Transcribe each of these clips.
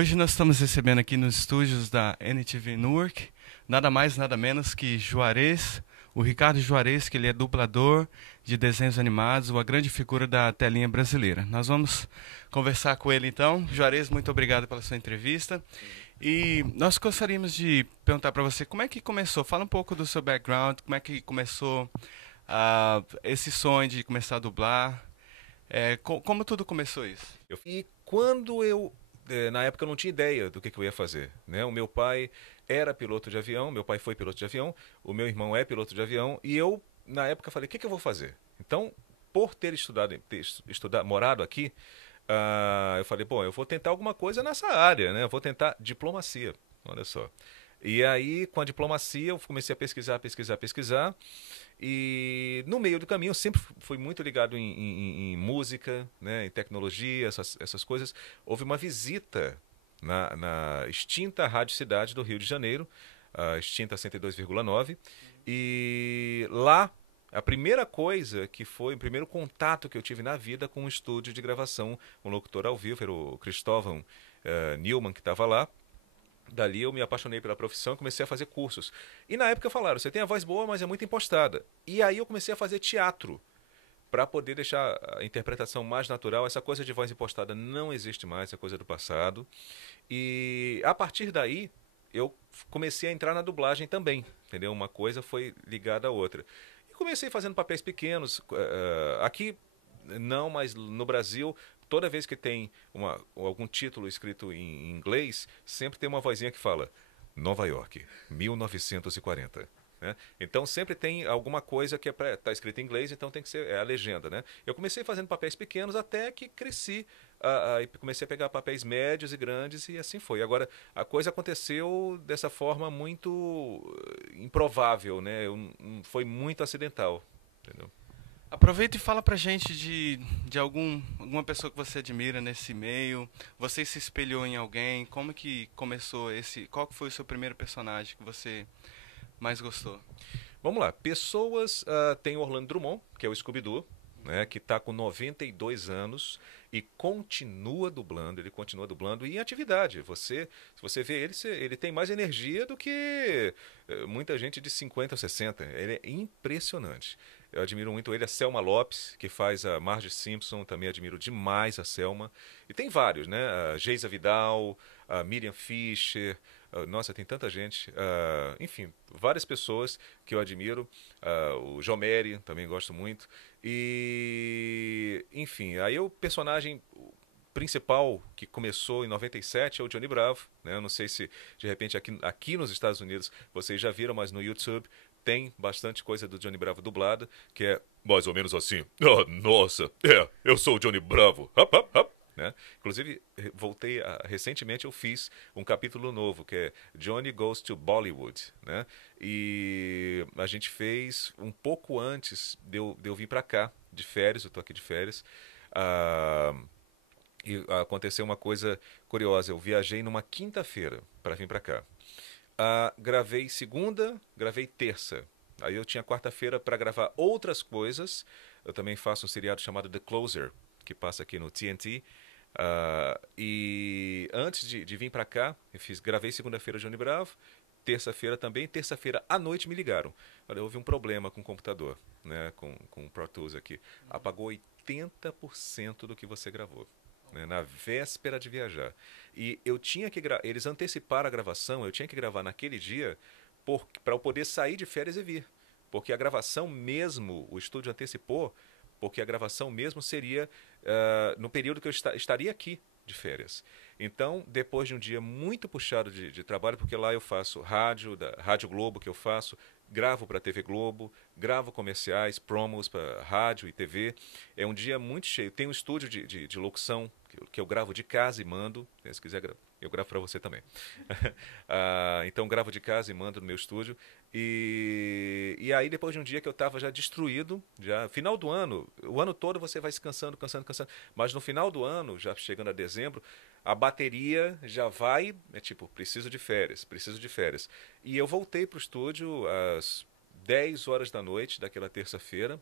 Hoje nós estamos recebendo aqui nos estúdios da NTV Newark, nada mais, nada menos que Juarez, o Ricardo Juarez, que ele é dublador de desenhos animados, uma grande figura da telinha brasileira. Nós vamos conversar com ele então. Juarez, muito obrigado pela sua entrevista. E nós gostaríamos de perguntar para você como é que começou. Fala um pouco do seu background, como é que começou esse sonho de começar a dublar. Como tudo começou isso? E quando na época eu não tinha ideia do que eu ia fazer, né? O meu pai era piloto de avião, meu pai foi piloto de avião, o meu irmão é piloto de avião, e eu, na época, falei, o que eu vou fazer? Então, por ter morado aqui, eu falei, bom, eu vou tentar alguma coisa nessa área, né? Eu vou tentar diplomacia, olha só. E aí, com a diplomacia, eu comecei a pesquisar. E no meio do caminho, eu sempre fui muito ligado em música, né, em tecnologia, essas coisas. Houve uma visita na extinta Rádio Cidade do Rio de Janeiro, a extinta 102,9. E lá, a primeira coisa que foi, o primeiro contato que eu tive na vida com um estúdio de gravação, um locutor ao vivo, era o Cristóvão Newman, que estava lá. Dali eu me apaixonei pela profissão e comecei a fazer cursos. E na época falaram, você tem a voz boa, mas é muito impostada. E aí eu comecei a fazer teatro, para poder deixar a interpretação mais natural. Essa coisa de voz impostada não existe mais, é coisa do passado. E a partir daí eu comecei a entrar na dublagem também, entendeu? Uma coisa foi ligada à outra. E comecei fazendo papéis pequenos. Aqui não, mas no Brasil, toda vez que tem algum título escrito em inglês, sempre tem uma vozinha que fala Nova York, 1940. Né? Então sempre tem alguma coisa que tá escrita em inglês, então tem que ser a legenda. Né? Eu comecei fazendo papéis pequenos até que cresci e comecei a pegar papéis médios e grandes e assim foi. Agora, a coisa aconteceu dessa forma muito improvável, né? Foi muito acidental. Entendeu? Aproveita e fala pra gente de alguma pessoa que você admira nesse meio. Você se espelhou em alguém? Como que começou esse? Qual que foi o seu primeiro personagem que você mais gostou? Vamos lá, pessoas, tem o Orlando Drummond, que é o Scooby-Doo, né, que está com 92 anos e ele continua dublando e em atividade. Se você vê ele, ele tem mais energia do que muita gente de 50 ou 60. Ele é impressionante. Eu admiro muito ele, a Selma Lopes, que faz a Marge Simpson, também admiro demais a Selma. E tem vários, né? A Geisa Vidal, a Miriam Fischer, nossa, tem tanta gente. Enfim, várias pessoas que eu admiro. O Jomeri, também gosto muito. E, enfim, aí o personagem principal que começou em 97 é o Johnny Bravo, né? Eu não sei se de repente aqui nos Estados Unidos vocês já viram, mas no YouTube tem bastante coisa do Johnny Bravo dublada, que é mais ou menos assim. Oh, nossa, eu sou o Johnny Bravo. Hop, hop, hop. Né? Inclusive, recentemente eu fiz um capítulo novo, que é Johnny Goes to Bollywood. Né? E a gente fez um pouco antes de eu vir para cá, de férias, eu estou aqui de férias. Ah, e aconteceu uma coisa curiosa, eu viajei numa quinta-feira para vir para cá. Gravei segunda, gravei terça. Aí eu tinha quarta-feira para gravar outras coisas. Eu também faço um seriado chamado The Closer, que passa aqui no TNT. E antes de vir para cá, gravei segunda-feira Johnny Bravo, terça-feira também. Terça-feira à noite me ligaram. Olha, houve um problema com o computador, né, com o Pro Tools aqui. Apagou 80% do que você gravou, né, na véspera de viajar. E eu tinha que eles anteciparam a gravação, eu tinha que gravar naquele dia para eu poder sair de férias e vir. Porque a gravação mesmo, o estúdio antecipou, porque a gravação mesmo seria no período que eu estaria aqui de férias. Então, depois de um dia muito puxado de trabalho, porque lá eu faço rádio, da Rádio Globo que eu faço, gravo para a TV Globo, gravo comerciais, promos para rádio e TV. É um dia muito cheio. Tem um estúdio de locução que eu gravo de casa e mando. Se quiser, eu gravo para você também. Então, gravo de casa e mando no meu estúdio. E aí, depois de um dia que eu estava já destruído, já final do ano, o ano todo você vai se cansando, cansando, cansando. Mas no final do ano, já chegando a dezembro, a bateria já vai, é tipo, preciso de férias, preciso de férias. E eu voltei para o estúdio às 10 horas da noite daquela terça-feira,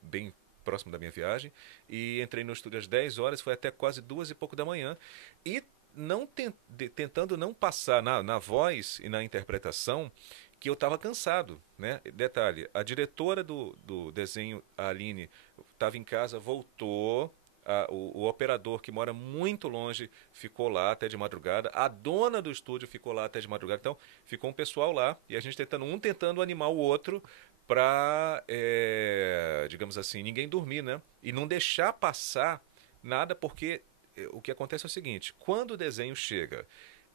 bem próximo da minha viagem, e entrei no estúdio às 10 horas, foi até quase 2 e pouco da manhã, e tentando não passar na voz e na interpretação que eu estava cansado, né? Detalhe, a diretora do desenho, a Aline, estava em casa, voltou, o operador que mora muito longe ficou lá até de madrugada, a dona do estúdio ficou lá até de madrugada, então ficou um pessoal lá e a gente tentando animar o outro para, digamos assim, ninguém dormir, né? E não deixar passar nada, porque o que acontece é o seguinte, quando o desenho chega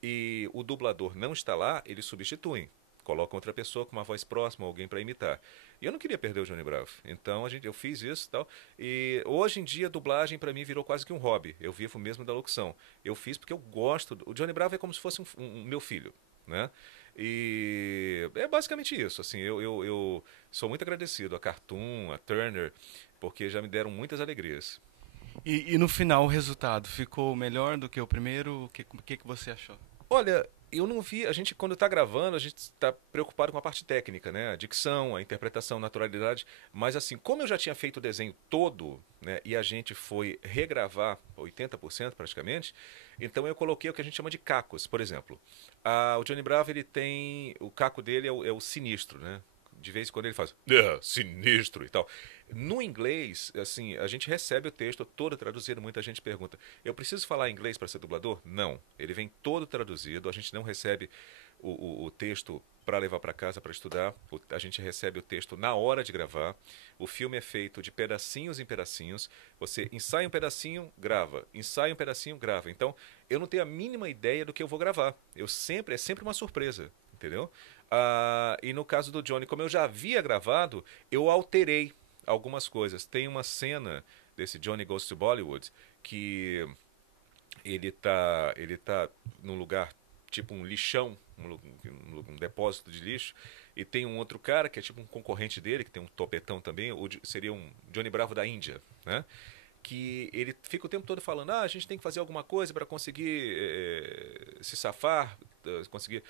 e o dublador não está lá, eles substituem. Coloca outra pessoa com uma voz próxima, alguém para imitar. E eu não queria perder o Johnny Bravo. Então eu fiz isso e tal. E hoje em dia, a dublagem para mim virou quase que um hobby. Eu vivo mesmo da locução. Eu fiz porque eu gosto. O Johnny Bravo é como se fosse um meu filho, né? E é basicamente isso. Assim, eu sou muito agradecido a Cartoon, a Turner, porque já me deram muitas alegrias. E no final o resultado ficou melhor do que o primeiro? O que você achou? Olha, eu não vi. A gente, quando está gravando, a gente está preocupado com a parte técnica, né? A dicção, a interpretação, a naturalidade. Mas, assim, como eu já tinha feito o desenho todo, né? E a gente foi regravar 80% praticamente, então eu coloquei o que a gente chama de cacos. Por exemplo, o Johnny Bravo, ele tem. O caco dele é o sinistro, né? De vez em quando ele faz sinistro e tal. No inglês, assim, a gente recebe o texto todo traduzido, muita gente pergunta, eu preciso falar inglês para ser dublador? Não, ele vem todo traduzido, a gente não recebe o texto para levar para casa para estudar, a gente recebe o texto na hora de gravar, o filme é feito de pedacinhos em pedacinhos, você ensaia um pedacinho, grava, ensaia um pedacinho, grava. Então, eu não tenho a mínima ideia do que eu vou gravar, é sempre uma surpresa, entendeu? E no caso do Johnny, como eu já havia gravado, eu alterei algumas coisas. Tem uma cena desse Johnny Goes to Bollywood que ele tá num lugar tipo um lixão, um depósito de lixo, e tem um outro cara que é tipo um concorrente dele, que tem um topetão também, seria um Johnny Bravo da Índia, né? Que ele fica o tempo todo falando, a gente tem que fazer alguma coisa para conseguir se safar, conseguir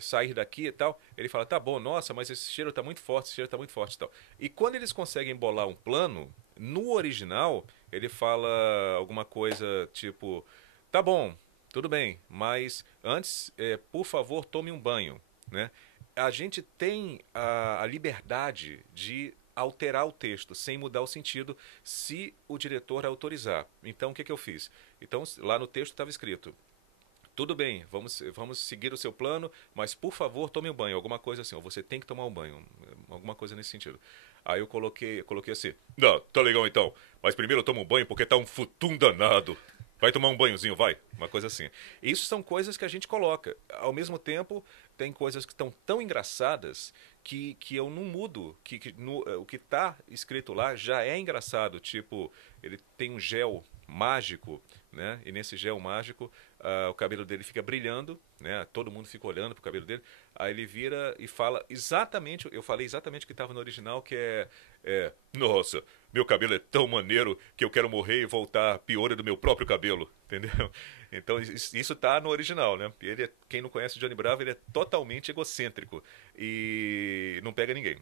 sair daqui e tal. Ele fala, tá bom, nossa, mas esse cheiro tá muito forte, esse cheiro tá muito forte e tal. E quando eles conseguem bolar um plano, no original, ele fala alguma coisa tipo, tá bom, tudo bem, mas antes, por favor, tome um banho, né? A gente tem a liberdade de alterar o texto sem mudar o sentido, se o diretor autorizar. Então, o que eu fiz? Então, lá no texto estava escrito, tudo bem, vamos seguir o seu plano, mas por favor tome um banho, alguma coisa assim, ou você tem que tomar um banho, alguma coisa nesse sentido. Aí eu coloquei assim, não, tá legal então, mas primeiro eu tomo um banho porque tá um futum danado. Vai tomar um banhozinho, vai. Uma coisa assim. Isso são coisas que a gente coloca. Ao mesmo tempo, tem coisas que estão tão engraçadas que eu não mudo. O que está escrito lá já é engraçado. Tipo, ele tem um gel mágico, né? E nesse gel mágico, o cabelo dele fica brilhando, né? Todo mundo fica olhando pro cabelo dele. Aí ele vira e fala exatamente, eu falei exatamente o que estava no original, que nossa, meu cabelo é tão maneiro que eu quero morrer e voltar pior do meu próprio cabelo, entendeu? Então isso tá no original, né? Quem não conhece o Johnny Bravo, ele é totalmente egocêntrico e não pega ninguém.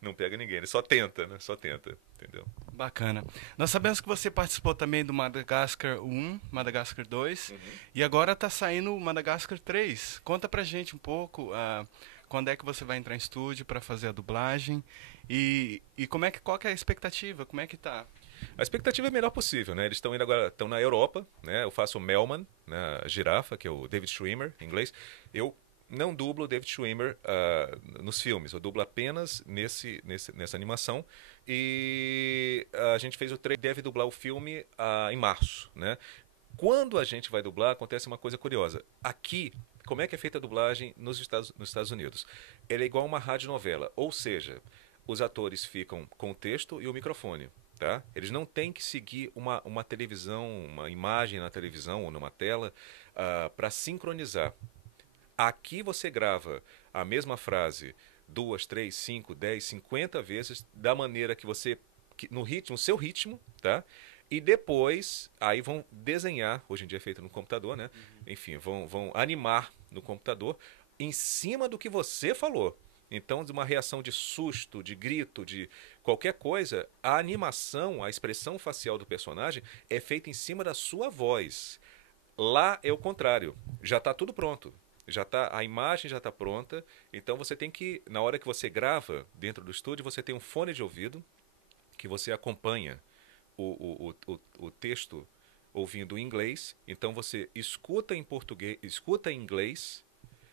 Não pega ninguém, ele só tenta, né? Só tenta, entendeu? Bacana. Nós sabemos que você participou também do Madagascar 1, Madagascar 2, Uhum. e agora está saindo o Madagascar 3. Conta pra gente um pouco quando é que você vai entrar em estúdio para fazer a dublagem e qual que é a expectativa? Como é que tá? A expectativa é a melhor possível, né? Eles estão indo agora, estão na Europa, né? Eu faço o Melman, né? A girafa, que é o David Schwimmer, em inglês. Eu não dublo o David Schwimmer nos filmes, eu dublo apenas nessa animação. E a gente fez o trailer, deve dublar o filme em março, né? Quando a gente vai dublar, acontece uma coisa curiosa. Aqui, como é que é feita a dublagem nos Estados Unidos? Ela é igual uma radionovela, ou seja, os atores ficam com o texto e o microfone. Tá? Eles não têm que seguir uma televisão, uma imagem na televisão ou numa tela para sincronizar. Aqui você grava a mesma frase 2, 3, 5, 10, 50 vezes da maneira que você, no ritmo, seu ritmo, tá? E depois, aí vão desenhar, hoje em dia é feito no computador, né? Enfim, vão animar no computador em cima do que você falou. Então, de uma reação de susto, de grito, de qualquer coisa, a animação, a expressão facial do personagem é feita em cima da sua voz. Lá é o contrário. Já está tudo pronto. Já tá, a imagem já está pronta. Então você tem que, na hora que você grava dentro do estúdio, você tem um fone de ouvido que você acompanha o texto ouvindo em inglês. Então você escuta em português, escuta em inglês,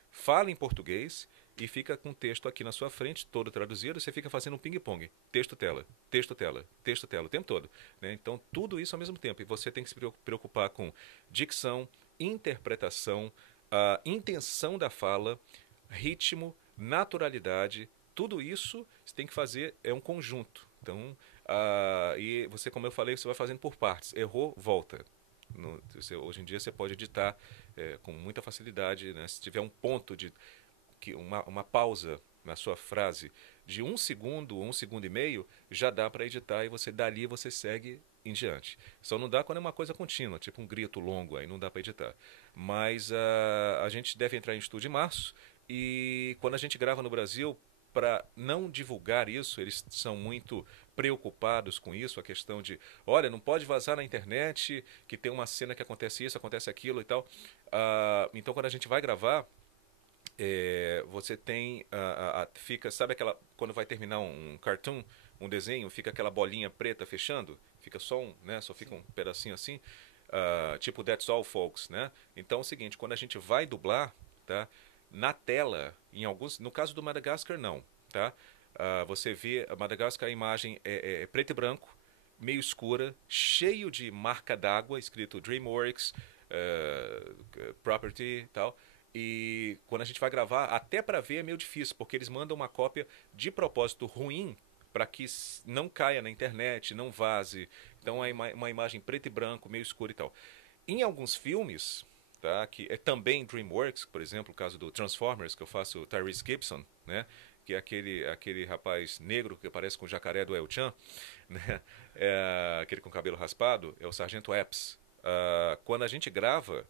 fala em português e fica com o texto aqui na sua frente, todo traduzido. Você fica fazendo um ping-pong. Texto-tela, texto-tela, texto-tela, o tempo todo. Né? Então, tudo isso ao mesmo tempo. E você tem que se preocupar com dicção, interpretação, a intenção da fala, ritmo, naturalidade. Tudo isso você tem que fazer, é um conjunto. Então, e você, como eu falei, você vai fazendo por partes. Errou, volta. Hoje em dia você pode editar com muita facilidade, né? Se tiver um ponto de uma pausa na sua frase de 1 segundo, 1 segundo e meio, já dá para editar e você dali você segue em diante. Só não dá quando é uma coisa contínua, tipo um grito longo, aí não dá para editar. Mas a gente deve entrar em estúdio em março e quando a gente grava no Brasil, para não divulgar isso, eles são muito preocupados com isso, a questão de, olha, não pode vazar na internet que tem uma cena que acontece isso, acontece aquilo e tal. Então, quando a gente vai gravar, você tem fica, sabe aquela quando vai terminar um cartoon, um desenho, fica aquela bolinha preta fechando, fica só né, só fica um pedacinho assim, tipo That's All Folks, né? Então é o seguinte, quando a gente vai dublar, tá? Na tela, em alguns, no caso do Madagascar não, tá? Você vê a Madagascar, a imagem é preto e branco, meio escura, cheio de marca d'água, escrito DreamWorks, Property e tal. E quando a gente vai gravar, até para ver é meio difícil, porque eles mandam uma cópia de propósito ruim para que não caia na internet, não vaze. Então é uma imagem preto e branco, meio escura e tal. Em alguns filmes, tá, que é também DreamWorks, por exemplo, o caso do Transformers, que eu faço o Tyrese Gibson, né, que é aquele rapaz negro que aparece com o jacaré do El Chan, né, aquele com cabelo raspado, é o Sargento Epps. Quando a gente grava,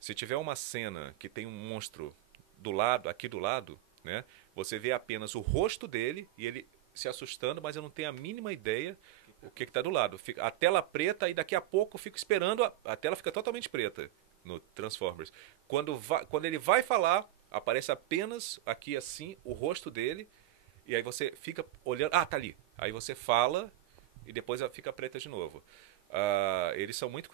se tiver uma cena que tem um monstro do lado, aqui do lado, né, você vê apenas o rosto dele e ele se assustando, mas eu não tenho a mínima ideia o que está do lado. A tela preta e daqui a pouco eu fico esperando, a tela fica totalmente preta no Transformers. Quando ele vai falar, aparece apenas aqui assim o rosto dele e aí você fica olhando, tá ali. Aí você fala e depois ela fica preta de novo. Eles são muito